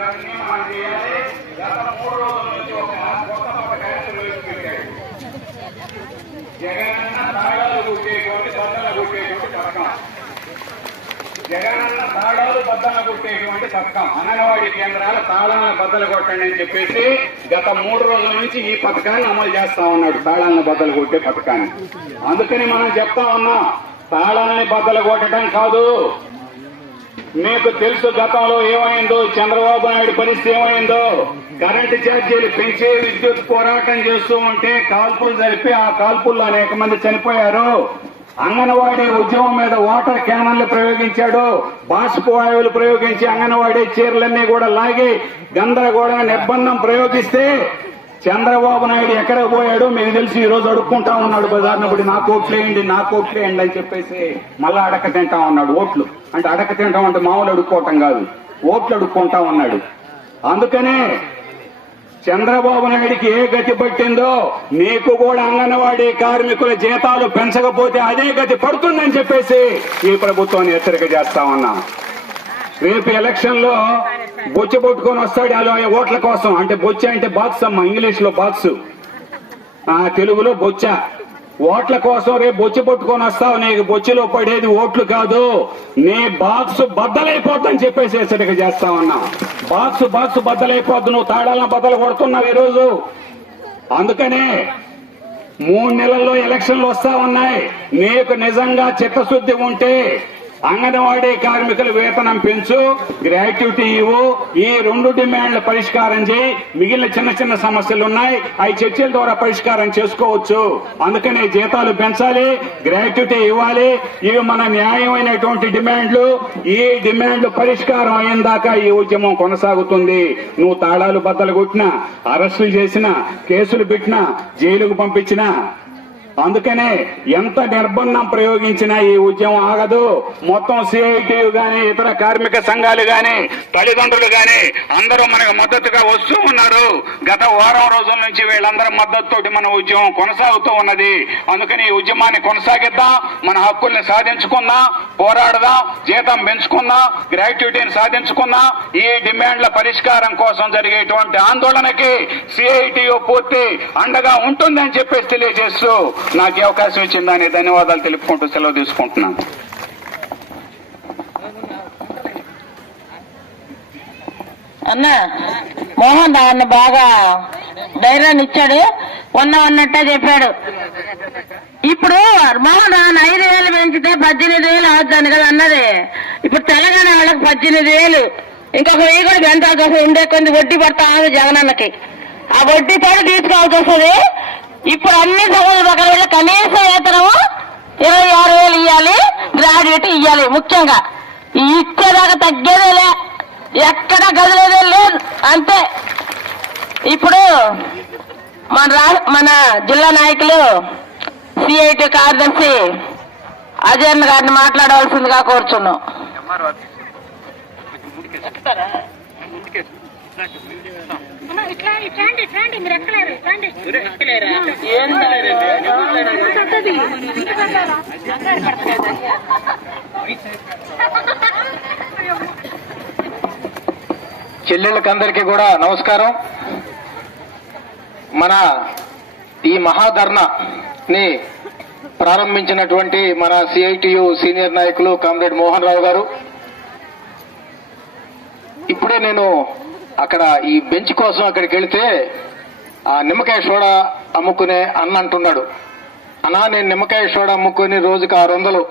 ఇవన్నీ మనం చేయాలి గత మూడు రోజుల నుంచి ఒక కొత్త పథకాన్ని ప్రవేశపెట్టాడు జగనన్న తాళాలు కుట్టేటువంటి బద్దలు కుట్టేటువంటి పథకం జగనన్న తాళాలు బద్దలు కుట్టేటువంటి పథకం అంగన్వాడీ కేంద్రాల తాళాలను బద్దలు కొట్టండి అని చెప్పేసి గత మూడు రోజుల నుంచి ఈ పథకాన్ని అమలు చేస్తా ఉన్నాడు తాళాలను బద్దలు కొట్టే పథకాన్ని అందుకని మనం చెప్తా ఉన్నాం తాళాలని బద్దలు కొట్టడం కాదు. మీకు తెలుసు గతంలో ఏమైందో? చంద్రబాబు నాయుడు పరిస్థితి ఏమైందో? కరెంటు ఛార్జీలు పెంచి విద్యుత్ పోరాటం చేస్తూ ఉంటే కాల్పులు జరిపి ఆ కాల్పుల్లో అనేక మంది చనిపోయారు. అంగన్వాడీ ఉద్యమం మీద వాటర్ క్యానన్లు ప్రయోగించాడు. బాష్పు వాయువులు ప్రయోగించి అంగన్వాడీ చీరలన్నీ కూడా లాగి గందరగోళంగా నిర్బంధం ప్రయోగిస్తే చంద్రబాబు నాయుడు ఎక్కడ పోయాడో మీకు తెలిసి ఈ రోజు అడుక్కుంటా ఉన్నాడు బజార్న పడి నా కోట్లేయండి నా ఓట్లేయండి అని చెప్పేసి మళ్ళా అడక తింటా ఉన్నాడు. ఓట్లు అంటే అడక తింటాం అంటే మామూలు అడుక్కోవటం కాదు ఓట్లు అడుక్కుంటా ఉన్నాడు. అందుకనే చంద్రబాబు నాయుడికి ఏ గతి పట్టిందో మీకు కూడా అంగన్వాడీ కార్మికుల జీతాలు పెంచకపోతే అదే గతి పడుతుందని చెప్పేసి ఈ ప్రభుత్వాన్ని హెచ్చరిక చేస్తా ఉన్నాం. రేపు ఎలక్షన్లో బొచ్చ పట్టుకొని వస్తాడు అలా ఓట్ల కోసం. అంటే బొచ్చ అంటే బాక్స్ అమ్మ ఇంగ్లీష్లో బాక్స్ ఆ తెలుగులో బొచ్చ. ఓట్ల కోసం రేపు బొచ్చి పట్టుకొని వస్తావు. నీకు బొచ్చిలో పడేది ఓట్లు కాదు. నీ బాక్స్ బద్దలైపోద్దని చెప్పేసి హెచ్చరిక చేస్తా ఉన్నాం. బాక్స్ బాక్స్ బద్దలైపోద్దు. నువ్వు తాడాలను బద్దలు కొడుతున్నావు ఈరోజు. అందుకనే మూడు నెలల్లో ఎలక్షన్లు వస్తా ఉన్నాయి. నీకు నిజంగా చిత్తశుద్ధి ఉంటే అంగన్వాడీ కార్మికుల వేతనం పెంచు గ్రాట్యుటీ ఇవ్వు ఈ రెండు డిమాండ్లు పరిష్కారం చేయి. మిగిలిన చిన్న చిన్న సమస్యలు ఉన్నాయి అవి చర్చల ద్వారా పరిష్కారం చేసుకోవచ్చు. అందుకనే జీతాలు పెంచాలి గ్రాట్యుటీ ఇవ్వాలి. ఇవి మన న్యాయమైనటువంటి డిమాండ్లు. ఈ డిమాండ్లు పరిష్కారం అయిన దాకా ఈ ఉద్యమం కొనసాగుతుంది. నువ్వు తాళాలు బద్దలు కొట్టినా అరెస్టులు చేసినా కేసులు పెట్టినా జైలుకు పంపించినా అందుకనే ఎంత నిర్బంధం ప్రయోగించినా ఈ ఉద్యమం ఆగదు. మొత్తం సిఐటియు గాని ఇతర కార్మిక సంఘాలు గాని తల్లిదండ్రులు గాని అందరూ మనకు మద్దతుగా వస్తూ ఉన్నారు. గత వారం రోజుల నుంచి వీళ్ళందరి మద్దతుతోటి మన ఉద్యమం కొనసాగుతూ ఉన్నది. అందుకని ఈ ఉద్యమాన్ని కొనసాగిద్దాం మన హక్కుల్ని సాధించుకుందాం పోరాడదాం జీతం పెంచుకుందాం గ్రాట్యుటీని సాధించుకుందాం. ఈ డిమాండ్ల పరిష్కారం కోసం జరిగేటువంటి ఆందోళనకి సిఐటియు పూర్తి అండగా ఉంటుందని చెప్పేసి తెలియజేస్తూ నాకు ఈ అవకాశం ఇచ్చిందని ధన్యవాదాలు తెలుపుకుంటూ సెలవు తీసుకుంటున్నాను. అన్న మోహన్ దాన్ని బాగా ధైర్యాన్ని ఇచ్చాడు. ఉన్న ఉన్నట్టే చెప్పాడు. ఇప్పుడు మోహన్ రాన్ ఐదు వేలు పెంచితే పద్దెనిమిది వేలు అవుతుంది కదా అన్నది. ఇప్పుడు తెలంగాణ వాళ్ళకి పద్దెనిమిది వేలు. ఇంకొక వెయ్యి కూడా పెంచాల్సి ఉండే కొంచెం వడ్డీ పడతా ఉంది జగనన్నకి. ఆ వడ్డీ వడ్డీతో తీసుకోవాల్సి వస్తుంది. ఇప్పుడు అన్ని సగం ప్రకారం కనీస వేతనము ఇరవై ఆరు వేలు ఇవ్వాలి గ్రాడ్యుయేట్ ఇవ్వాలి ముఖ్యంగా. ఈ ఇచ్చేదాకా తగ్గేదేలే ఎక్కడ కదిలేదే లేదు అంతే. ఇప్పుడు మన మన జిల్లా నాయకులు సిఐటి కార్యదర్శి అజయన్ గారిని మాట్లాడవలసిందిగా కోరుచున్నాం. అమ్మా, ఇట్లా మీరు ఎక్కలేరు చెల్లెళ్ళకందరికీ కూడా నమస్కారం. మన ఈ మహాధర్నాని ప్రారంభించినటువంటి మన సిఐటియు సీనియర్ నాయకులు కామ్రేడ్ మోహన్ రావు గారు ఇప్పుడే నేను అక్కడ ఈ బెంచ్ కోసం అక్కడికి వెళితే ఆ నిమ్మకాయ సోడా అమ్ముకునే అన్న అంటున్నాడు. అన్నా నేను నిమ్మకాయ సోడా అమ్ముకుని రోజుకి ఆరు వందలు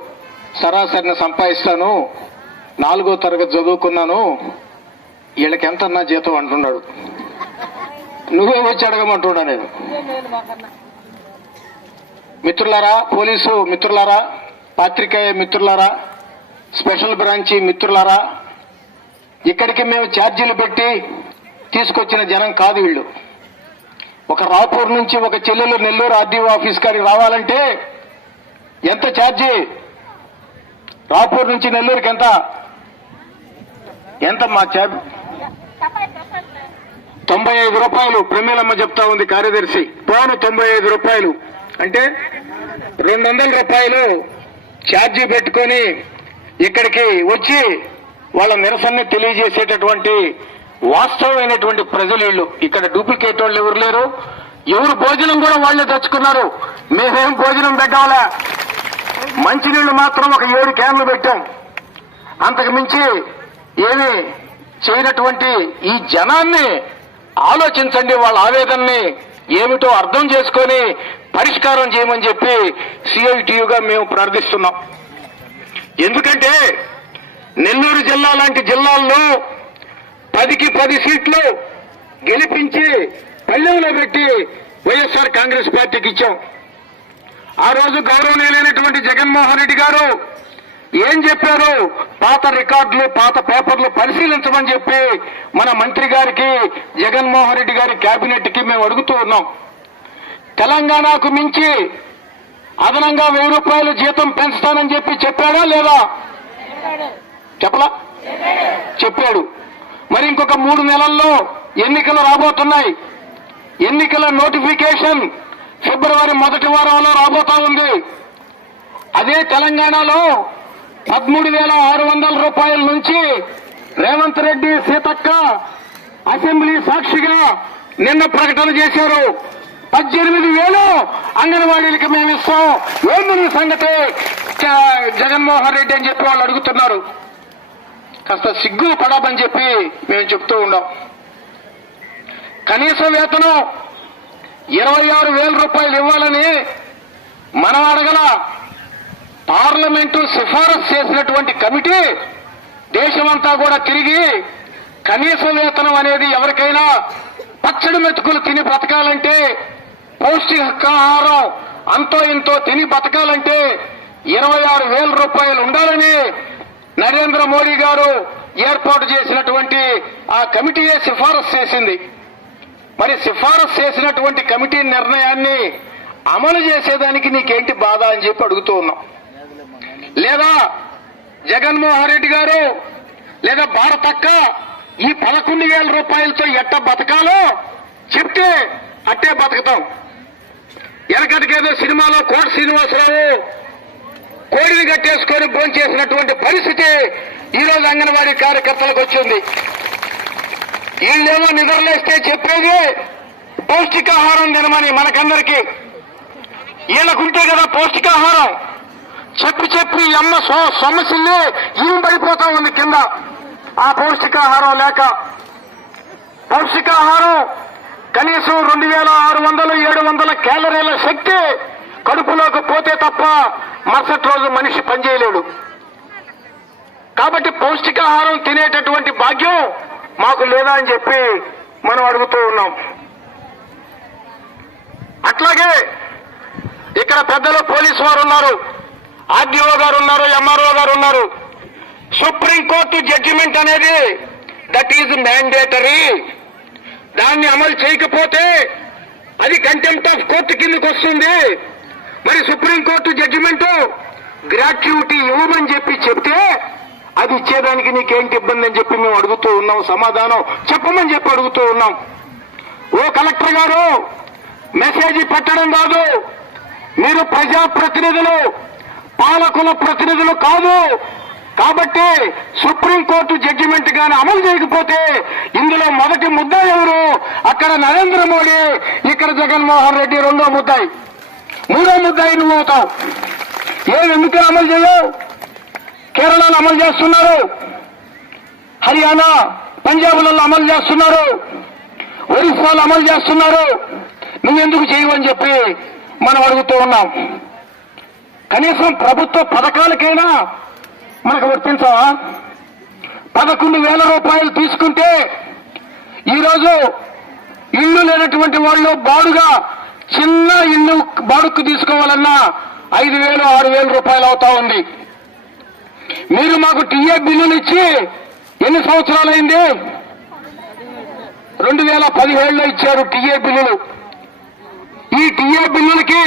సరాసరిని సంపాదిస్తాను. నాలుగో తరగతి చదువుకున్నాను. వీళ్ళకి ఎంత అన్నా జీతం అంటున్నాడు. నువ్వే వచ్చి అడగమంటున్నా నేను. మిత్రులారా పోలీసు మిత్రులారా పాత్రికేయ మిత్రులారా స్పెషల్ బ్రాంచి మిత్రులారా ఇక్కడికి మేము ఛార్జీలు పెట్టి తీసుకొచ్చిన జనం కాదు వీళ్ళు. ఒక రాపూర్ నుంచి ఒక చెల్లెలు నెల్లూరు ఆర్డీఓ ఆఫీస్ కాడికి రావాలంటే ఎంత ఛార్జీ? రాపూర్ నుంచి నెల్లూరుకి ఎంత? ఎంత మా ఛార్జ్? తొంభై ఐదు రూపాయలు. ప్రమేలమ్మ చెప్తా ఉంది కార్యదర్శి. పోను తొంభై ఐదు రూపాయలు. అంటే రెండు వందల రూపాయలు ఛార్జీ పెట్టుకొని ఇక్కడికి వచ్చి వాళ్ళ నిరసనని తెలియజేసేటటువంటి వాస్తవమైనటువంటి ప్రజలు వీళ్ళు. ఇక్కడ డూప్లికేట్ వాళ్ళు ఎవరు లేరు? ఎవరు భోజనం కూడా వాళ్ళే తెచ్చుకున్నారు. మేమేం భోజనం పెట్టాలా? మంచినీళ్ళు మాత్రం ఒక ఏడు క్యాన్లు పెట్టాం. అంతకు మించి ఏమి చేయనటువంటి ఈ జనాన్ని ఆలోచించండి. వాళ్ళ ఆవేదనని ఏమిటో అర్థం చేసుకొని పరిష్కారం చేయమని చెప్పి సిఐటియుగా మేము ప్రార్థిస్తున్నాం. ఎందుకంటే నెల్లూరు జిల్లా లాంటి జిల్లాల్లో పదికి పది సీట్లు గెలిపించి పల్లెల్లో పెట్టి వైఎస్ఆర్ కాంగ్రెస్ పార్టీకి ఇచ్చాం. ఆ రోజు గౌరవనీయులైనటువంటి జగన్మోహన్ రెడ్డి గారు ఏం చెప్పారు? పాత రికార్డులు పాత పేపర్లు పరిశీలించమని చెప్పి మన మంత్రి గారికి జగన్మోహన్ రెడ్డి గారి కేబినెట్కి మేము అడుగుతూ ఉన్నాం. తెలంగాణకు మించి అదనంగా వెయ్యి రూపాయలు జీతం పెంచుతానని చెప్పి చెప్పాడా లేదా? చెప్పలా? చెప్పాడు. మరి ఇంకొక మూడు నెలల్లో ఎన్నికలు రాబోతున్నాయి. ఎన్నికల నోటిఫికేషన్ ఫిబ్రవరి మొదటి వారంలో రాబోతా ఉంది. అదే తెలంగాణలో పదమూడు వేల ఆరు వందల రూపాయల నుంచి రేవంత్ రెడ్డి సీతక్క అసెంబ్లీ సాక్షిగా నిన్న ప్రకటన చేశారు. పద్దెనిమిది వేలు అంగన్వాడీలకి మేము ఇస్తాం సంగతి? జ- జగన్మోహన్ రెడ్డి అని చెప్పి వాళ్ళు అడుగుతున్నారు. కాస్త సిగ్గు పడమని చెప్పి మేము చెప్తూ ఉన్నాం కనీస వేతనం ఇరవై ఆరు వేల రూపాయలు ఇవ్వాలని మనం అడగల పార్లమెంటు సిఫారసు చేసినటువంటి కమిటీ దేశమంతా కూడా తిరిగి కనీస వేతనం అనేది ఎవరికైనా పచ్చడి మెతుకులు తిని బ్రతకాలంటే పౌష్టికాహారం అంతో ఇంతో తిని బతకాలంటే ఇరవై ఆరు వేల రూపాయలు ఉండాలని నరేంద్ర మోడీ గారు ఏర్పాటు చేసినటువంటి ఆ కమిటీయే సిఫారసు చేసింది. మరి సిఫారసు చేసినటువంటి కమిటీ నిర్ణయాన్ని అమలు చేసేదానికి నీకేంటి బాధ అని చెప్పి అడుగుతూ ఉన్నాం. లేదా జగన్మోహన్ రెడ్డి గారు లేదా భారతక్క ఈ పదకొండు వేల రూపాయలతో ఎట్ట బతకాలో చెప్తే అట్టే బతుకుతాం. వెనకటికేదో సినిమాలో కోట శ్రీనివాసరావు కోడిని కట్టేసుకొని భోంచేసినటువంటి పరిస్థితి ఈ రోజు అంగన్వాడీ కార్యకర్తలకు వచ్చింది. వీళ్ళేమో నిద్రలేస్తే చెప్పేది పౌష్టికాహారం తినమని మనకందరికీ. వీళ్ళకుంటే కదా పౌష్టికాహారం. చెప్పి చెప్పి అమ్మ సొ- సొమ్మసిల్లి ఈం పడిపోతా ఉంది కింద. ఆ పౌష్టికాహారం లేక. పౌష్టికాహారం కనీసం రెండు వేల ఆరు వందలు ఏడు వందల క్యాలరీల శక్తి కడుపులోకి పోతే తప్ప మరుసటి రోజు మనిషి పనిచేయలేడు. కాబట్టి పౌష్టికాహారం తినేటటువంటి భాగ్యం మాకు లేదా అని చెప్పి మనం అడుగుతూ ఉన్నాం. అట్లాగే ఇక్కడ పెద్దలు పోలీసు వారు ఉన్నారు ఆర్డీఓ గారు ఉన్నారు ఎంఆర్ఓ గారు ఉన్నారు. సుప్రీంకోర్టు జడ్జిమెంట్ అనేది దట్ ఈజ్ మ్యాండేటరీ దాన్ని అమలు చేయకపోతే అది కంటెంప్ట్ ఆఫ్ కోర్టు కిందకి వస్తుంది. మరి సుప్రీంకోర్టు జడ్జిమెంట్ గ్రాట్యుటీ ఇవ్వమని చెప్పి చెప్తే అది ఇచ్చేదానికి నీకేంటి ఇబ్బంది అని చెప్పి మేము అడుగుతూ ఉన్నాం సమాధానం చెప్పమని చెప్పి అడుగుతూ ఉన్నాం. ఓ కలెక్టర్ గారు మెసేజ్ పెట్టడం కాదు. మీరు ప్రజా ప్రతినిధులు పాలకుల ప్రతినిధులు కాదు. కాబట్టి సుప్రీంకోర్టు జడ్జిమెంట్ కానీ అమలు చేయకపోతే ఇందులో మొదటి ముద్ద ఎవరు? అక్కడ నరేంద్ర మోడీ ఇక్కడ జగన్మోహన్ రెడ్డి రెండో ముద్దాయి. మూడో ముద్దాయి నువ్వు అవుతావు ఏం ఎందుకు అమలు చేయవు? కేరళలో అమలు చేస్తున్నారు. హర్యానా పంజాబ్లలో అమలు చేస్తున్నారు. ఒరిస్సాలో అమలు చేస్తున్నారు. నువ్వెందుకు చేయవని చెప్పి మనం అడుగుతూ ఉన్నాం. కనీసం ప్రభుత్వ పథకాలకైనా మనకు వర్తించవా? పదకొండు వేల రూపాయలు తీసుకుంటే ఈరోజు ఇల్లు లేనటువంటి వాళ్ళు బాడుగా చిన్న ఇల్లు బాడుక్కు తీసుకోవాలన్నా ఐదు వేలు ఆరు వేల రూపాయలు అవుతా ఉంది. మీరు మాకు టీఏ బిల్లులు ఇచ్చి ఎన్ని సంవత్సరాలైంది? రెండు వేల పదిహేడులో ఇచ్చారు టీఏ బిల్లులు. ఈ టీఏ బిల్లులకి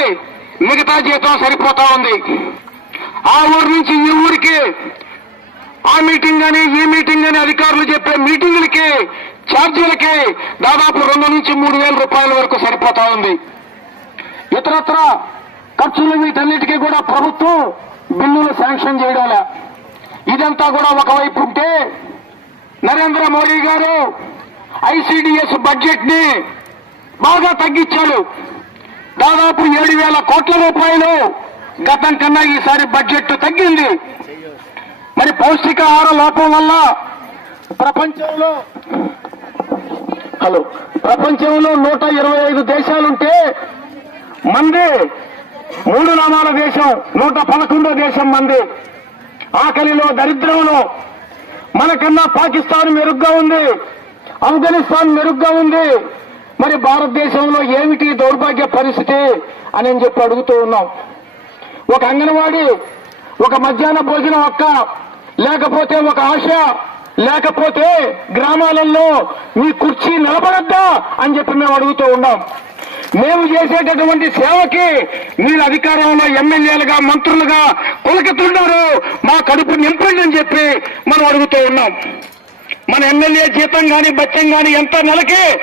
మిగతా జీతం సరిపోతా ఉంది. ఆ ఊరు నుంచి ఈ ఊరికి ఆ మీటింగ్ అని ఈ మీటింగ్ అని అధికారులు చెప్పే మీటింగులకి ఛార్జీలకి దాదాపు రెండు నుంచి మూడు వేల రూపాయల వరకు సరిపోతా ఉంది. ఇతరత్ర ఖర్చులు వీటన్నిటికీ కూడా ప్రభుత్వం బిల్లులు శాంక్షన్ చేయడంలే. ఇదంతా కూడా ఒకవైపు ఉంటే నరేంద్ర మోడీ గారు ఐసిడిఎస్ బడ్జెట్ని బాగా తగ్గించారు. దాదాపు ఏడు వేల కోట్ల రూపాయలు గతం కన్నా ఈసారి బడ్జెట్ తగ్గింది. మరి పౌష్టికాహార లోపం వల్ల ప్రపంచంలో హలో ప్రపంచంలో నూట ఇరవై ఐదు దేశాలుంటే మంది. మూడు నామాల దేశం నూట పదకొండో దేశం మంది. ఆకలిలో దరిద్రంలో. మనకన్నా పాకిస్తాన్ మెరుగ్గా ఉంది. ఆఫ్ఘనిస్తాన్ మెరుగ్గా ఉంది. మరి భారతదేశంలో ఏమిటి దౌర్భాగ్య పరిస్థితి అని చెప్పి అడుగుతూ ఉన్నాం. ఒక అంగన్వాడీ ఒక మధ్యాహ్న భోజనం ఒక్క లేకపోతే ఒక ఆశ లేకపోతే గ్రామాలలో మీ కుర్చీ నిలబడద్దా అని చెప్పి మేము అడుగుతూ ఉన్నాం. మేము చేసేటటువంటి సేవకి మీరు అధికారంలో ఎమ్మెల్యేలుగా మంత్రులుగా కొలకెత్తున్నారు మా కడుపు నింపండి అని చెప్పి మనం అడుగుతూ ఉన్నాం. మన ఎమ్మెల్యే జీతం కానీ బత్యం కానీ ఎంత నెలకి?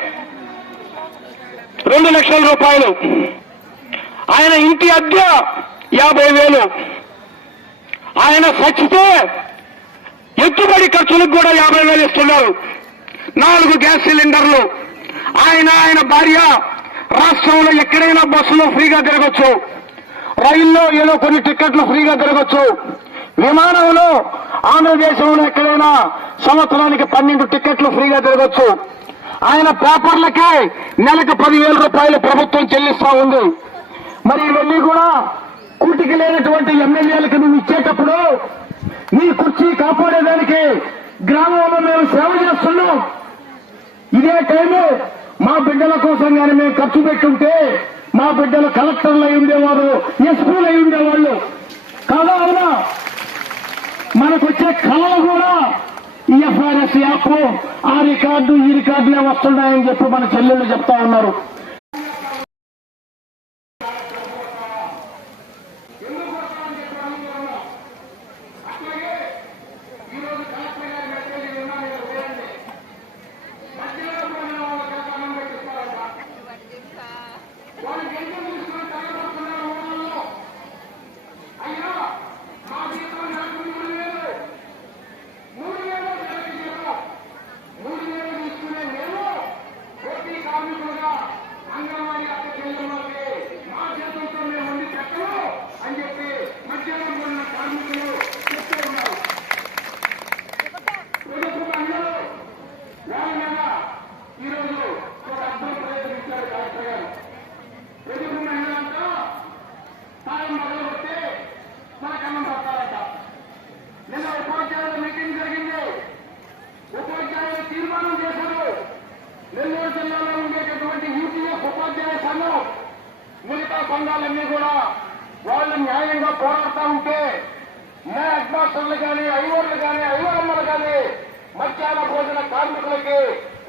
రెండు లక్షల రూపాయలు. ఆయన ఇంటి అద్దె యాభై వేలు. ఆయన సచ్చితే ఎత్తుబడి ఖర్చులకు కూడా యాభై వేలు ఇస్తున్నారు. నాలుగు గ్యాస్ సిలిండర్లు. ఆయన ఆయన భార్య రాష్ట్రంలో ఎక్కడైనా బస్సులో ఫ్రీగా తిరగచ్చు. రైల్లో ఏదో కొన్ని టికెట్లు ఫ్రీగా తిరగచ్చు. విమానంలో ఆంధ్రదేశంలో ఎక్కడైనా సంవత్సరానికి పన్నెండు టికెట్లు ఫ్రీగా తిరగచ్చు. ఆయన పేపర్లకి నెలకు పదివేల రూపాయలు ప్రభుత్వం చెల్లిస్తా ఉంది. మరి ఇవన్నీ కూడా కూటికి లేనటువంటి ఎమ్మెల్యేలకు నువ్వు ఇచ్చేటప్పుడు నీ కుర్చీ కాపాడేదానికి గ్రామంలో మేము సేవ చేస్తున్నాం. ఇదే టైము మా బిడ్డల కోసం కానీ మేము ఖర్చు పెట్టుంటే మా బిడ్డలు కలెక్టర్లు అయి ఉండేవారు ఎస్పీలు అయి ఉండేవాళ్ళు. కాదా అవునా? మనకు వచ్చే కళలు కూడా ఈ ఎఫ్ఆర్ఎస్ యాప్ ఆ రికార్డు ఈ రికార్డులే వస్తున్నాయని చెప్పి మన చెల్లెళ్ళు చెప్తా ఉన్నారు నిన్న ఉపాధ్యాయుల మీటింగ్ జరిగింది ఉపాధ్యాయులు తీర్మానం చేశారు నెల్లూరు జిల్లాలో ఉండేటటువంటి యూటీఎఫ్ ఉపాధ్యాయ సంఘం మిగతా సంఘాలన్నీ కూడా వాళ్ళు న్యాయంగా పోరాడుతూ ఉంటే మా హెడ్ మాస్టర్లు కానీ ఐవర్లు కానీ ఐవరమ్మలు కానీ మధ్యాహ్న కార్మికులకి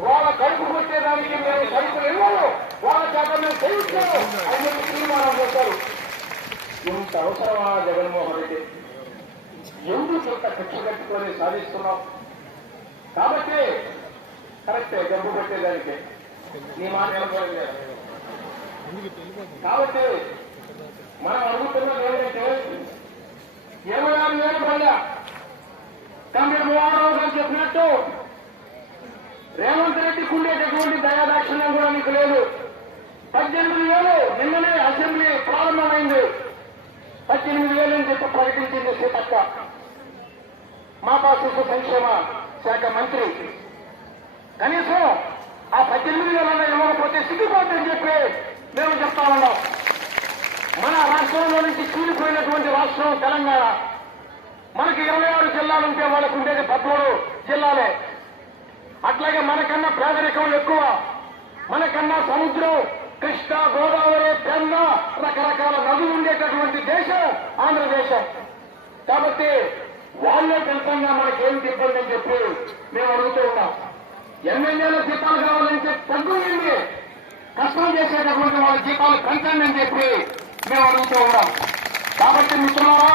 వాళ్ళ కడుపు కొట్టేదానికి మేము సరుకులు ఇవ్వము. వాళ్ళ చేత మేము చేయించాము అని చెప్పి తీర్మానం చేశారు. ఇంత అవసరమా జగన్మోహన్ రెడ్డి? ఎందుకు ఇంత ఖర్చు కట్టుకొని సాధిస్తున్నాం కాబట్టి కరెక్టే డబ్బు పెట్టేదానికి నీ మాట కాబట్టి మనం అడుగుతున్నది ఏంటంటే ఇరవై ఆరు వేలు పైగా తొమ్మిది మూడు చెప్పినట్టు రేవంత్ రెడ్డికి ఉండేటటువంటి దయాదాక్షిణ్యం కూడా నీకు లేదు. పద్దెనిమిది వేలు నిన్ననే అసెంబ్లీ ప్రారంభమైంది. పద్దెనిమిది వేలు అని చెప్పి ప్రకటించింది సీతక్క. మా శిశు సంక్షేమ శాఖ మంత్రి. కనీసం ఆ పద్దెనిమిది వేల ఇవ్వకపోతే సిగ్గుపోతుందని చెప్పి మేము చెప్తా ఉన్నాం. మన రాష్ట్రంలో నుంచి చీలిపోయినటువంటి రాష్ట్రం తెలంగాణ. మనకి ఇరవై ఆరు జిల్లాలు ఉంటే వాళ్ళకు ఉండేది పదమూడు జిల్లాలే. అట్లాగే మనకన్నా పేదరికం ఎక్కువ. మనకన్నా సముద్రం కృష్ణ గోదావరి పెన్న రకరకాల నదులు ఉండేటటువంటి దేశం ఆంధ్రదేశం కాబట్టి వాళ్ళే ఫలితంగా మనకేం ఇబ్బంది అని చెప్పి మేము అడుగుతూ ఉన్నాం. ఎమ్మెల్యేల జీతాలు కావాలంటే తగ్గుంది కష్టం చేసేటటువంటి వాళ్ళ జీతాలు పెంచండి అని చెప్పి మేము అడుగుతూ ఉన్నాం. కాబట్టి మిత్రులారా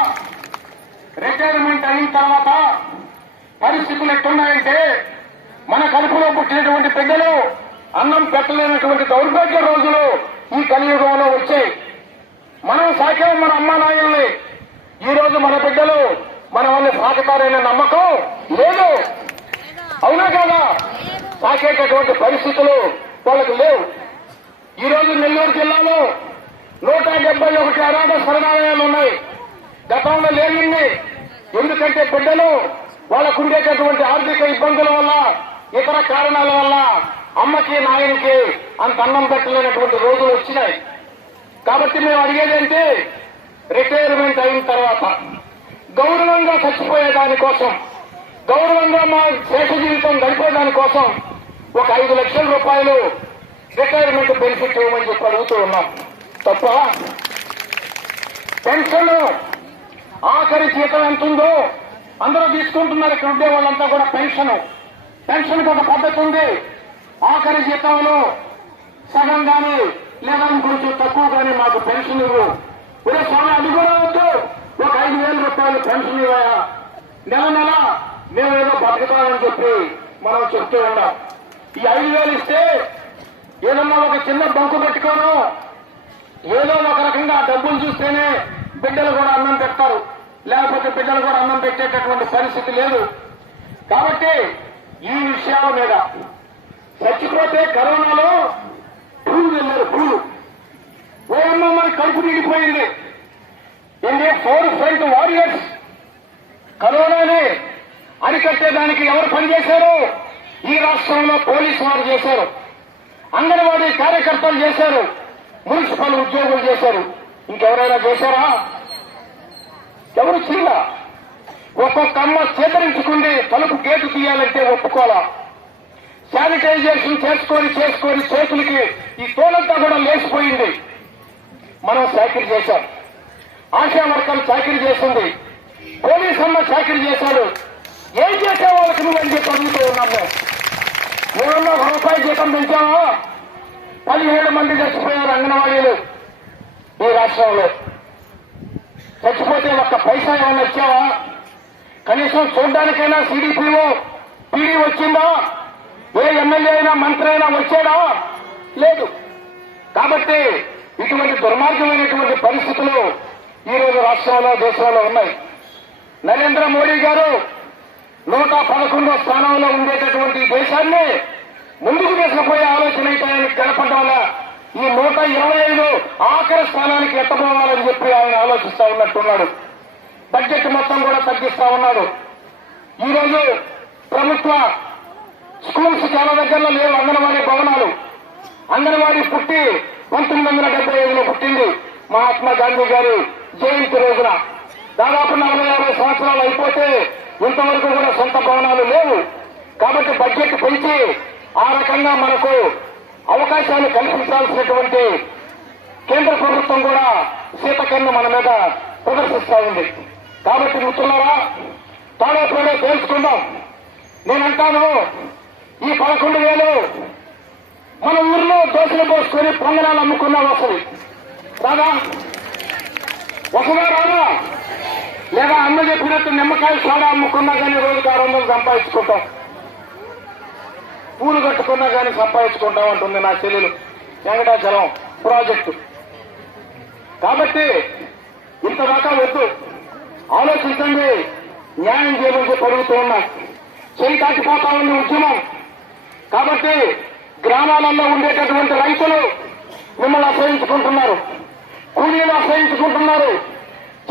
రిటైర్మెంట్ అయిన తర్వాత పరిస్థితులు ఎట్టున్నాయంటే మన కడుపులో పుట్టినటువంటి బిడ్డలు అన్నం పెట్టలేనటువంటి దౌర్భాగ్య రోజులు ఈ కలియుగంలో వచ్చాయి మనం సాకాం మన అమ్మ నాయల్ని? ఈ రోజు మన బిడ్డలు మన వాళ్ళని సాకుతారనే నమ్మకం లేదు. అవునా కాదా? సాకేటటువంటి పరిస్థితులు వాళ్ళకు లేవు. ఈ రోజు నెల్లూరు జిల్లాలో నూట డెబ్బై ఒకటి అనాథ శరణాలయాలు ఉన్నాయి. గతంలో లేనింది ఎందుకంటే బిడ్డలు వాళ్ళకుండేటటువంటి ఆర్థిక ఇబ్బందుల వల్ల ఇతర కారణాల వల్ల అమ్మకి నాయనకి అంత అన్నం పెట్టలేనటువంటి రోజులు వచ్చినాయి. కాబట్టి మేము అడిగేదంటే రిటైర్మెంట్ అయిన తర్వాత గౌరవంగా చచ్చిపోయే దానికోసం గౌరవంగా మా శేష జీవితం గడిపే కోసం ఒక ఐదు లక్షల రూపాయలు రిటైర్మెంట్ బెనిఫిట్ ఇవ్వమని చెప్పి అడుగుతూ ఉన్నాం. తప్ప? పెన్షన్ ఆఖరి జీతం ఎంత ఉందో అందరూ తీసుకుంటున్నారు. ఇక్కడ ఉండే వాళ్ళంతా కూడా పెన్షన్. పెన్షన్ ఒక పద్ధతి ఉంది. ఆఖరి జీతంలో సగం కానీ లేదా గురించి తక్కువ కానీ మాకు పెన్షన్ ఇవ్వు. ఒరే స్వామి అది కూడా వద్దు. ఒక ఐదు వేల రూపాయలు పెన్షన్ ఇవ్వయా? నెల నెల మేము ఏదో బతుకుతామని చెప్పి మనం చెప్తూ ఉన్నాం. ఈ ఐదు వేలు ఇస్తే ఏదన్నా ఒక చిన్న బంకు పెట్టుకోను. ఏదో ఒక రకంగా డబ్బులు చూస్తేనే బిడ్డలు కూడా అన్నం పెడతారు. లేకపోతే బిడ్డలు కూడా అన్నం పెట్టేటటువంటి పరిస్థితి లేదు. కాబట్టి ఈ విషయాల మీద చచ్చిపోతే కరోనాలో పూలు వెళ్ళారు పూలు. ఓయమ్మ మన కడుపు నిండిపోయింది. ఏంటి ఫోర్ ఫ్రంట్ వారియర్స్ కరోనాని అరికట్టేదానికి ఎవరు పనిచేశారు? ఈ రాష్ట్రంలో పోలీసు వారు చేశారు. అంగన్వాడీ కార్యకర్తలు చేశారు. మున్సిపల్ ఉద్యోగులు చేశారు. ఇంకెవరైనా చేశారా? ఎవరు చేయల? ఒక్కొక్క అమ్మ చేతరించుకుంది తలుపు గేటు తీయాలంటే ఒప్పుకోవాలా? శానిటైజేషన్ చేసుకొని చేసుకొని చేతులకి ఈ తోలంతా కూడా లేచిపోయింది. మనం చాకరీ చేశాం. ఆశా వర్కర్లు చాకరీ చేసింది. పోలీస్ అమ్మ చాకరీ చేశాడు. ఏం చేసే వాళ్ళకి నువ్వు చెప్పి అడుగుతూ ఉన్నాము ఏమన్నా ఒక రూపాయి జీతం పెంచావా? పదిహేడు మంది చచ్చిపోయారు అంగన్వాడీలు ఈ రాష్ట్రంలో. చచ్చిపోతే ఒక్క పైసా ఏమైనా ఇచ్చావా? కనీసం చూడడానికైనా సిడిపిఓ పీడీ వచ్చిందా? ఏ ఎమ్మెల్యే అయినా మంత్రి అయినా వచ్చాడా? లేదు. కాబట్టి ఇటువంటి దుర్మార్గమైనటువంటి పరిస్థితులు ఈ రోజు రాష్ట్రంలో దేశంలో ఉన్నాయి. నరేంద్ర మోడీ గారు నూట పదకొండో స్థానంలో ఉండేటటువంటి దేశాన్ని ముందుకు తీసుకుపోయే ఆలోచన అయితే ఆయనకు కనపడడం వల్ల ఈ నూట ఇరవై ఐదు ఆఖరి స్థానానికి ఎత్తపోవాలని చెప్పి ఆయన ఆలోచిస్తా ఉన్నట్టున్నాడు. బడ్జెట్ మొత్తం కూడా తగ్గిస్తా ఉన్నాడు. ఈ రోజు ప్రభుత్వ స్కూల్స్ చాలా దగ్గరలో లేవు అంగన్వాడీ భవనాలు. అంగన్వాడీ పుట్టి పంతొమ్మిది వందల డెబ్బై ఐదులో పుట్టింది మహాత్మా గాంధీ గారి జయంతి రోజున. దాదాపు నలభై యాభై సంవత్సరాలు అయిపోతే ఇంతవరకు కూడా సొంత భవనాలు లేవు. కాబట్టి బడ్జెట్ పెంచి ఆ రకంగా మనకు అవకాశాలు కల్పించాల్సినటువంటి కేంద్ర ప్రభుత్వం కూడా శీతకన్ను మన మీద ప్రదర్శిస్తా ఉంది. కాబట్టి మిత్రులారా తాడో పేడో తెలుసుకుందాం నేనంటాను ఈ పదకొండు వేలు మన ఊర్లో దోశలు పోసుకొని పొంగనాలు అమ్ముకున్నా వస్తుంది రాదా? ఒకగా రాదా? లేదా అమ్మ చెప్పినట్టు నిమ్మకాయ సోడా అమ్ముకున్నా కానీ రోజుకి ఆరు వందలు సంపాదించుకుంటాం. పూలు కట్టుకున్నా కానీ సంపాదించుకుంటాం అంటుంది నా చెల్లెలు. వెంకటాచలం ప్రాజెక్టు. కాబట్టి ఇంతదాకా వద్దు. ఆలోచించండి. న్యాయం చేయమని చెప్పి అడుగుతూ ఉన్నా. చేయి దాటిపోతా ఉంది ఉద్యమం. కాబట్టి గ్రామాలలో ఉండేటటువంటి రైతులు మిమ్మల్ని ఆశ్రయించుకుంటున్నారు. కూలీలు ఆశ్రయించుకుంటున్నారు.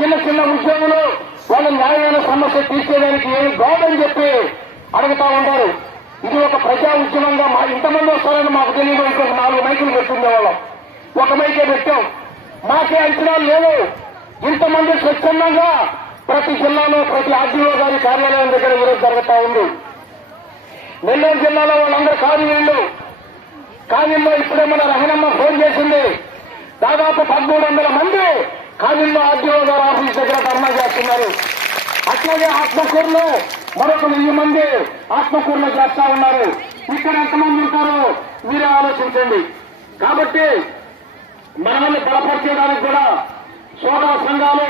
చిన్న చిన్న ఉద్యోగులు వాళ్ళ న్యాయమైన సమస్య తీర్చేదానికి ఏమి గౌరవం చెప్పి అడుగుతా ఉంటారు ఇది ఒక ప్రజా ఉద్యమంగా మా ఇంతమంది వస్తారని మాకు తెలియదు. ఇంకొక నాలుగు మైకులు పెట్టుండే వాళ్ళం. ఒక మైకే పెట్టాం. మాకే అంచనాలు లేవు. ఇంతమంది స్వచ్ఛందంగా ప్రతి జిల్లాలో ప్రతి ఆర్డీఓ గారి కార్యాలయం దగ్గర ఈరోజు జరుగుతూ ఉంది. నెల్లూరు జిల్లాలో వాళ్ళందరూ కార్యీళ్ళు కావ్యంలో ఇప్పుడే మన రహనమ్మ ఫోన్ చేసింది. దాదాపు పదమూడు వందల మంది కావ్యంలో ఆర్డీఓ గారు ఆఫీస్ దగ్గర ధర్నా చేస్తున్నారు. అట్లాగే ఆత్మకూరులో మరొక వెయ్యి మంది ఆత్మకూరులో చేస్తా ఉన్నారు. ఇక్కడ ఎంతమంది ఉంటారో మీరే ఆలోచించండి. కాబట్టి మనల్ని బలపరిచేయడానికి కూడా సోదర సంఘాలు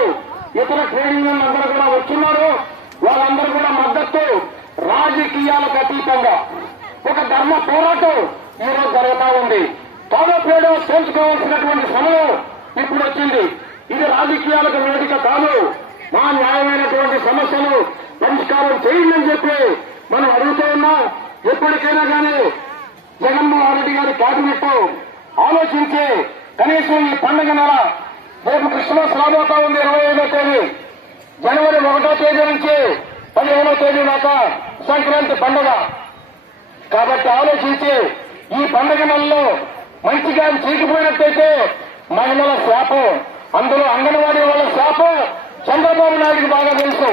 ఇతర ట్రేడింగ్ అందరూ కూడా వచ్చున్నారు. వాళ్ళందరూ కూడా మద్దతు రాజకీయాలకు అతీతంగా. ఒక ధర్మ పోరాటం ఈరోజు జరుగుతా ఉంది. తాడోపేడో తెలుసుకోవాల్సినటువంటి సమయం ఇప్పుడు వచ్చింది. ఇది రాజకీయాలకు వేదిక కాదు. మా న్యాయమైనటువంటి సమస్యలు పరిష్కారం చేయండి అని చెప్పి మనం అడుగుతూ ఉన్నాం. ఎప్పటికైనా కానీ జగన్మోహన్ రెడ్డి గారి కేబినెట్ ఆలోచించి కనీసం ఈ పండుగ నెల రేపు క్రిస్మస్ రాబోతా ఉంది ఇరవై ఐదో తేదీ. జనవరి ఒకటో తేదీ నుంచి పదిహేనో తేదీ దాకా సంక్రాంతి పండుగ. కాబట్టి ఆలోచించి ఈ పండుగ నెలలో మంచిగా చీకిపోయినట్టయితే మహిళల శాపం అందులో అంగన్వాడీ వాళ్ళ శాపం చంద్రబాబు నాయుడికి బాగా తెలుసు.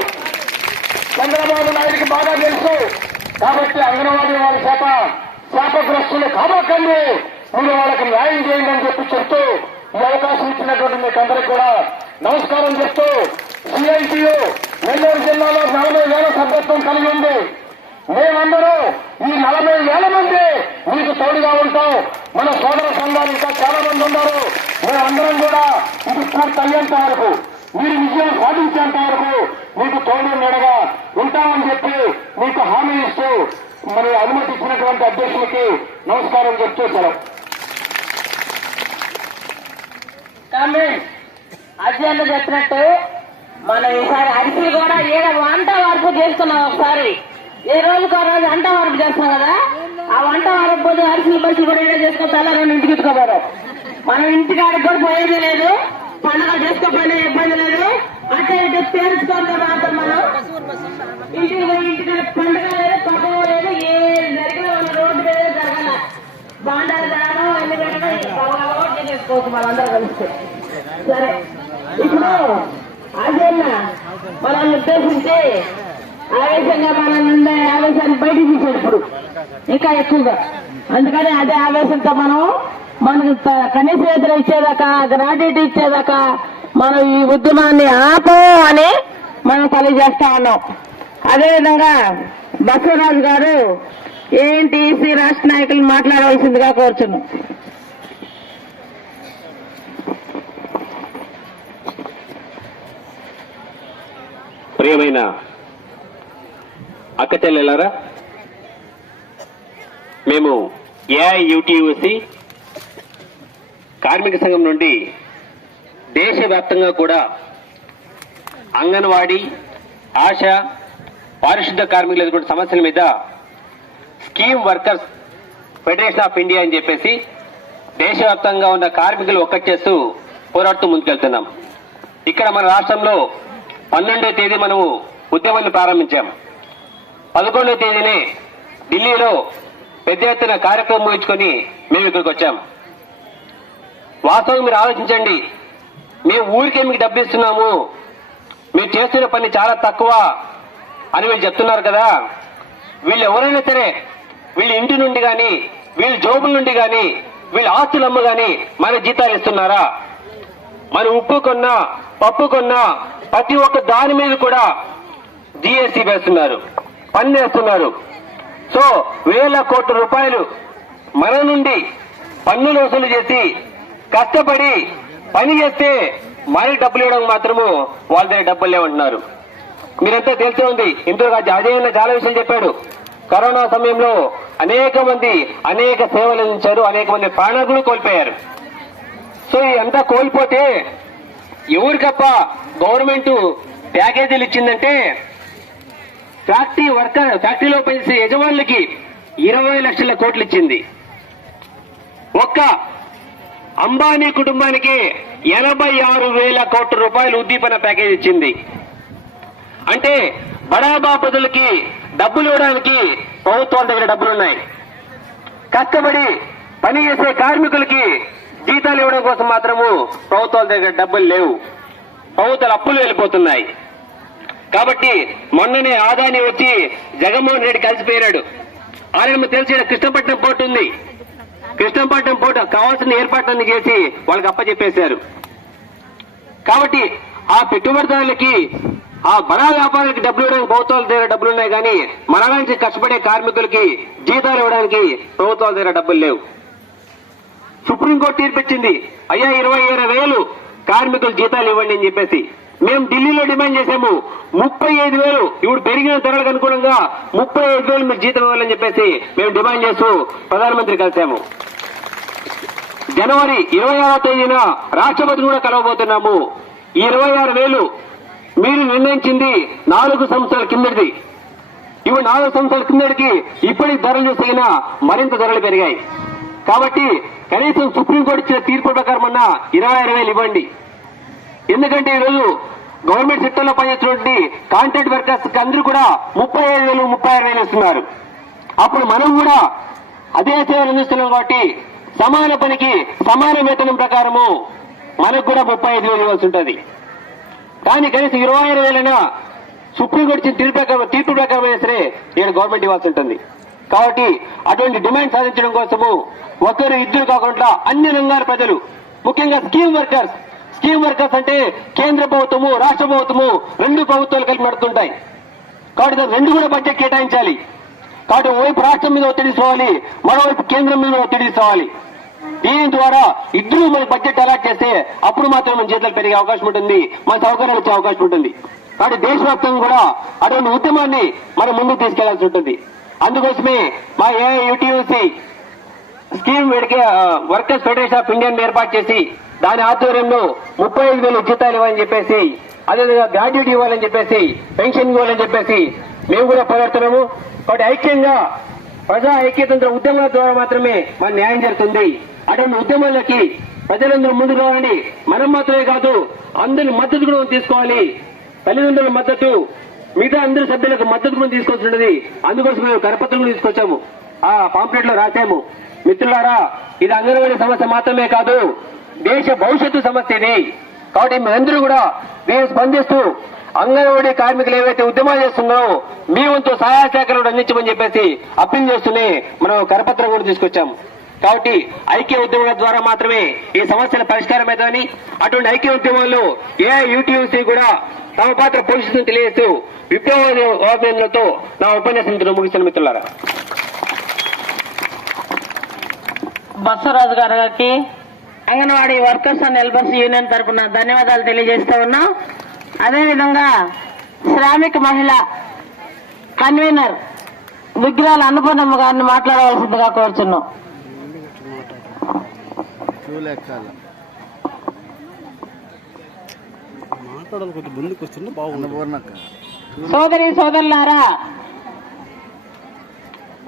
చంద్రబాబు నాయుడికి బాగా తెలుసు. కాబట్టి అంగన్వాడీ వాళ్ళ శాప శాపగ్రస్తులు కాబోకండి. మీరు వాళ్ళకి న్యాయం చేయండి అని చెప్పి చెప్తూ ఈ అవకాశం ఇచ్చినటువంటి మీకు అందరికి కూడా నమస్కారం చెప్తూ సిఐటియు నెల్లూరు జిల్లాలో నలభై వేల సభ్యత్వం కలిగి ఉంది. మేమందరూ ఈ నలభై వేల మంది మీకు తోడుగా ఉంటాం. మన సోదర సంఘాలు ఇంకా చాలా మంది ఉన్నారు. మేమందరం కూడా ఇది పూర్తి అయ్యేంత వరకు మీరు విజయం సాధించేంత వరకు మీకు తోడు నీడగా ఉంటామని చెప్పి మీకు హామీ ఇస్తూ మరి అనుమతి ఇచ్చినటువంటి అధ్యక్షులకి నమస్కారం చెప్తూ సెలవు. కానీ అర్జెంట్ చెప్పినట్టు మనం ఈసారి అరిసెలు కూడా ఏదో వంట వరకు చేస్తున్నాం ఒకసారి. ఏ రోజుకు ఆ రోజు వంట వరకు చేస్తాం కదా? ఆ వంట వరకు పోతే అరిసెలు బస్సులు కూడా ఏదో చేసుకుంటా రెండు ఇంటికి ఇట్టుకోపోరు మనం ఇంటికాడికి కూడా పోయేది లేదు. పండుగ చేసుకోపోయినా ఇబ్బంది లేదు. అట్లా ఇటు తేల్చుకోవాలి మాత్రం మనం ఇంటికి ఇంటికి పండుగ లేదు పండుగ లేదు ఏ జరిగిన రోడ్డు మీద జరగాల. బాండాలు చేసుకోవచ్చు మనందరం కలిసి సరే ఇప్పుడు అదేనా మనల్ని ఉద్దేశించి ఆవేశంగా మన నుండి ఆవేశాన్ని బయటికి తీసాడు ఇప్పుడు ఇంకా ఎక్కువగా అందుకని అదే ఆవేశంతో మనం మనకు కనీస వేతనం ఇచ్చేదాకా గ్రాడ్యుయేట్ ఇచ్చేదాకా మనం ఈ ఉద్యమాన్ని ఆపో అని మనం తెలియజేస్తా ఉన్నాం అదేవిధంగా బసవరాజు గారు ఏఎన్టీసీ రాష్ట్ర నాయకులు మాట్లాడవలసిందిగా కోరుచున్నాం. ప్రియమైన అక్కచెల్లెలారా మేము ఏఐయుటియుసి కార్మిక సంఘం నుండి దేశవ్యాప్తంగా కూడా అంగన్వాడీ ఆశ పారిశుద్ధ కార్మికులు ఎదుర్కొంటున్న సమస్యల మీద scheme workers federation of India అని చెప్పేసి దేశవ్యాప్తంగా ఉన్న కార్మికులు ఒక్కటి చేస్తూ పోరాడుతూ ముందుకెళ్తున్నాం. ఇక్కడ మన రాష్ట్రంలో పన్నెండో తేదీ మనము ఉద్యమాన్ని ప్రారంభించాం. పదకొండో తేదీనే ఢిల్లీలో పెద్ద ఎత్తున కార్యక్రమం ముగించుకొని మేము ఇక్కడికి వచ్చాం. వాస్తవం మీరు ఆలోచించండి మేము ఊరికే మీకు డబ్బిస్తున్నాము మీరు చేస్తున్న పని చాలా తక్కువ అని వీళ్ళు చెప్తున్నారు కదా. వీళ్ళు ఎవరైనా సరే వీళ్ళ ఇంటి నుండి కానీ వీళ్ళ జోబుల నుండి కానీ వీళ్ళ ఆస్తులు అమ్మ కానీ మన జీతాలు ఇస్తున్నారా? మన ఉప్పు కొన్నా పప్పు కొన్నా ప్రతి ఒక్క దాని మీద కూడా జిఎస్టీ వేస్తున్నారు. పని చేస్తున్నారు సో వేల కోట్ల రూపాయలు మన నుండి పన్నులు వసూలు చేసి కష్టపడి పని చేస్తే మరి డబ్బులు ఇవ్వడం మాత్రము వాళ్ళ దగ్గర డబ్బులు లేవంటున్నారు. మీరంతా తెలిసే ఉంది. ఇందులో అజయ్ చాలా విషయం చెప్పాడు. కరోనా సమయంలో అనేక మంది అనేక సేవలు అందించారు. అనేక మంది ప్రాణాలు కోల్పోయారు. సో ఇదంతా కోల్పోతే ఎవరికప్ప గవర్నమెంట్ ప్యాకేజీలు ఇచ్చిందంటే ఫ్యాక్టరీ వర్కర్ ఫ్యాక్టరీలో పనిచేసే యజమానులకి ఇరవై లక్షల కోట్లు ఇచ్చింది. ఒక్క అంబానీ కుటుంబానికి ఎనభై ఆరు వేల కోట్ల రూపాయలు ఉద్దీపన ప్యాకేజ్ ఇచ్చింది. అంటే బడాబాపదులకి డబ్బులు ఇవ్వడానికి ప్రభుత్వం దగ్గర డబ్బులున్నాయి. కష్టపడి పని చేసే కార్మికులకి జీతాలు ఇవ్వడం కోసం మాత్రము ప్రభుత్వాల దగ్గర డబ్బులు లేవు. ప్రభుత్వాలు అప్పులు వెళ్ళిపోతున్నాయి. కాబట్టి మొన్ననే ఆదాని వచ్చి జగన్మోహన్ రెడ్డి కలిసిపోయినాడు. ఆయన తెలిసి కృష్ణపట్నం పోర్టు ఉంది. కృష్ణపట్నం పోర్టు కావాల్సిన ఏర్పాట్లన్నీ చేసి వాళ్ళకి అప్పచెప్పేశారు. కాబట్టి ఆ పెట్టుబడిదారులకి ఆ బడా వ్యాపారులకి డబ్బులు ఇవ్వడానికి ప్రభుత్వాల దగ్గర డబ్బులు ఉన్నాయి కానీ మన నుంచి కష్టపడే కార్మికులకి జీతాలు ఇవ్వడానికి ప్రభుత్వాల దగ్గర డబ్బులు లేవు. సుప్రీంకోర్టు తీర్పిచ్చింది అయ్యా ఇరవై ఇరవై వేలు కార్మికులు జీతాలు ఇవ్వండి అని చెప్పేసి మేము ఢిల్లీలో డిమాండ్ చేసాము ముప్పై ఐదు వేలు ఇప్పుడు పెరిగిన ధరలకు అనుగుణంగా ముప్పై ఐదు వేలు మీరు జీతం ఇవ్వాలని చెప్పేసి మేము డిమాండ్ చేస్తూ ప్రధానమంత్రి కలిశాము. జనవరి ఇరవై ఆరో తేదీన రాష్ట్రపతిని కూడా కలవబోతున్నాము. ఈ ఇరవై ఆరు వేలు మీరు నిర్ణయించింది నాలుగు సంవత్సరాల కిందటిది. ఇవి నాలుగు సంవత్సరాల కిందటికి ఇప్పటికి ధరలు చూసినా మరింత ధరలు పెరిగాయి. కాబట్టి కనీసం సుప్రీంకోర్టు ఇచ్చిన తీర్పు ప్రకారం అన్న ఇరవై ఆరు వేలు ఇవ్వండి. ఎందుకంటే ఈరోజు గవర్నమెంట్ సెక్టర్లో పనిచేస్తున్నటువంటి కాంట్రాక్ట్ వర్కర్స్ అందరూ కూడా ముప్పై ఐదు వేలు ముప్పై ఆరు వేలు ఇస్తున్నారు. అప్పుడు మనం కూడా అదే సేవలు అందిస్తున్నాం కాబట్టి సమాన పనికి సమాన వేతనం ప్రకారము మనకు కూడా ముప్పై ఐదు వేలు ఇవ్వాల్సి ఉంటుంది. కానీ కనీసం ఇరవై ఆరు వేలైనా సుప్రీంకోర్టు ఇచ్చిన తీర్పు ప్రకారం తీర్పు ప్రకారం అయినా సరే నేను గవర్నమెంట్ ఇవ్వాల్సి ఉంటుంది. కాబట్టి అటువంటి డిమాండ్ సాధించడం కోసము ఒకరు ఇద్దరు కాకుండా అన్ని రంగాల ప్రజలు ముఖ్యంగా స్కీమ్ వర్కర్స్. స్కీమ్ వర్కర్స్ అంటే కేంద్ర ప్రభుత్వము రాష్ట్ర ప్రభుత్వము రెండు ప్రభుత్వాలు కలిపి నడుతుంటాయి కాబట్టి రెండు కూడా బడ్జెట్ కేటాయించాలి. కాబట్టి ఒకవైపు రాష్ట్రం మీద ఒత్తిడి తీసుకోవాలి మరోవైపు కేంద్రం మీద ఒత్తిడి తీసుకోవాలి. దీని ద్వారా ఇద్దరు మన బడ్జెట్ అలాట్ చేస్తే అప్పుడు మాత్రం మన జీతాలు పెరిగే అవకాశం ఉంటుంది మన సౌకర్యాలు వచ్చే అవకాశం ఉంటుంది. కాబట్టి దేశవ్యాప్తంగా కూడా అటువంటి ఉద్యమాన్ని మనం ముందుకు తీసుకెళ్ళాల్సి ఉంటుంది. అందుకోసమే మా ఏఐయుటియుసి స్కీమ్ వేడికి వర్కర్స్ ఫెడరేషన్ ఆఫ్ ఇండియన్ ఏర్పాటు చేసి దాని ఆధ్వర్యంలో ముప్పై ఐదు వేలు జీతాలు ఇవ్వాలని చెప్పేసి అదేవిధంగా గ్రాడ్యుయేట్ ఇవ్వాలని చెప్పేసి పెన్షన్ ఇవ్వాలని చెప్పేసి మేము కూడా పోరాడుతున్నాము. కాబట్టి ఐక్యంగా ప్రజా ఐక్యతంత్ర ఉద్యమాల ద్వారా మాత్రమే మన న్యాయం జరుగుతుంది. అటువంటి ఉద్యమాలకి ప్రజలందరూ ముందుకు రావాలని మనం మాత్రమే కాదు అందరి మద్దతు కూడా తీసుకోవాలి. తల్లిదండ్రుల మద్దతు మిగతా అందరి సభ్యులకు మద్దతు కూడా తీసుకోవాల్సి అందుకోసం మేము కరపత్రం కూడా తీసుకొచ్చాము. ఆ పాంప్లెట్లో రాశాము. మిత్రులారా ఇది అంగన్వాడీ సమస్య మాత్రమే కాదు దేశ భవిష్యత్తు సమస్య ఇది. కాబట్టి మీరందరూ కూడా దీన్ని స్పందిస్తూ అంగన్వాడీ కార్మికులు ఏవైతే ఉద్యమాలు చేస్తున్నారో మీ వంతు సహాయ శాఖలు అందించమని చెప్పేసి అప్పీల్ చేస్తూనే మనం కరపత్రం కూడా తీసుకొచ్చాము. కాబట్టి ఐక్య ఉద్యమాల ద్వారా మాత్రమే ఈ సమస్యల పరిష్కారం అవుతుందని అటువంటి ఐక్య ఉద్యమాల్లో ఏ యూటీయూసీ కూడా తమ పాత్ర పోషిస్తుందని తెలియజేస్తూ విప్లవాలతో నా ఉపన్యాసం ఇంతలో ముగిస్తాను మిత్రులారా. Basavaraju garu anganwadi workers and helpers union తరపున ధన్యవాదాలు తెలియజేస్తా ఉన్నాం. అదేవిధంగా శ్రామిక మహిళ కన్వీనర్ విగ్రహాల అన్నపూర్ణమ్మ గారిని మాట్లాడవలసిందిగా కోరుచున్నాం. చూలేకాల మాట్లాడాలి కొద్దిగా ముందుకు వస్తుంటే బాగుంది పూర్ణక్క సోదరి సోదరులారా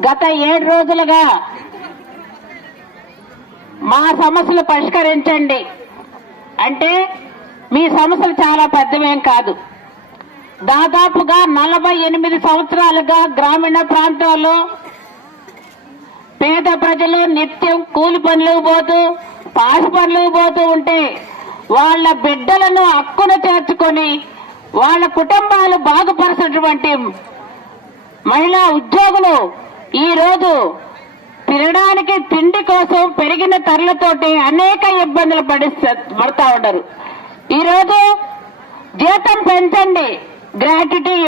గత ఏడు రోజులుగా మా సమస్యలు పరిష్కరించండి. అంటే మీ సమస్యలు చాలా పెద్దవేం కాదు. దాదాపుగా నలభై ఎనిమిది సంవత్సరాలుగా గ్రామీణ ప్రాంతాల్లో పేద ప్రజలు నిత్యం కూలి పనులకు పోతూ పాస్ పనులకు పోతూ ఉంటే వాళ్ళ బిడ్డలను హక్కున చేర్చుకొని వాళ్ళ కుటుంబాలు బాగుపరచినటువంటి మహిళా ఉద్యోగులు ఈ రోజు తినడానికి తిండి కోసం పెరిగిన ధరలతోటి అనేక ఇబ్బందులు పడి పడతా ఉండరు. ఈ రోజు జీతం పెంచండి. గ్రాట్యుటీ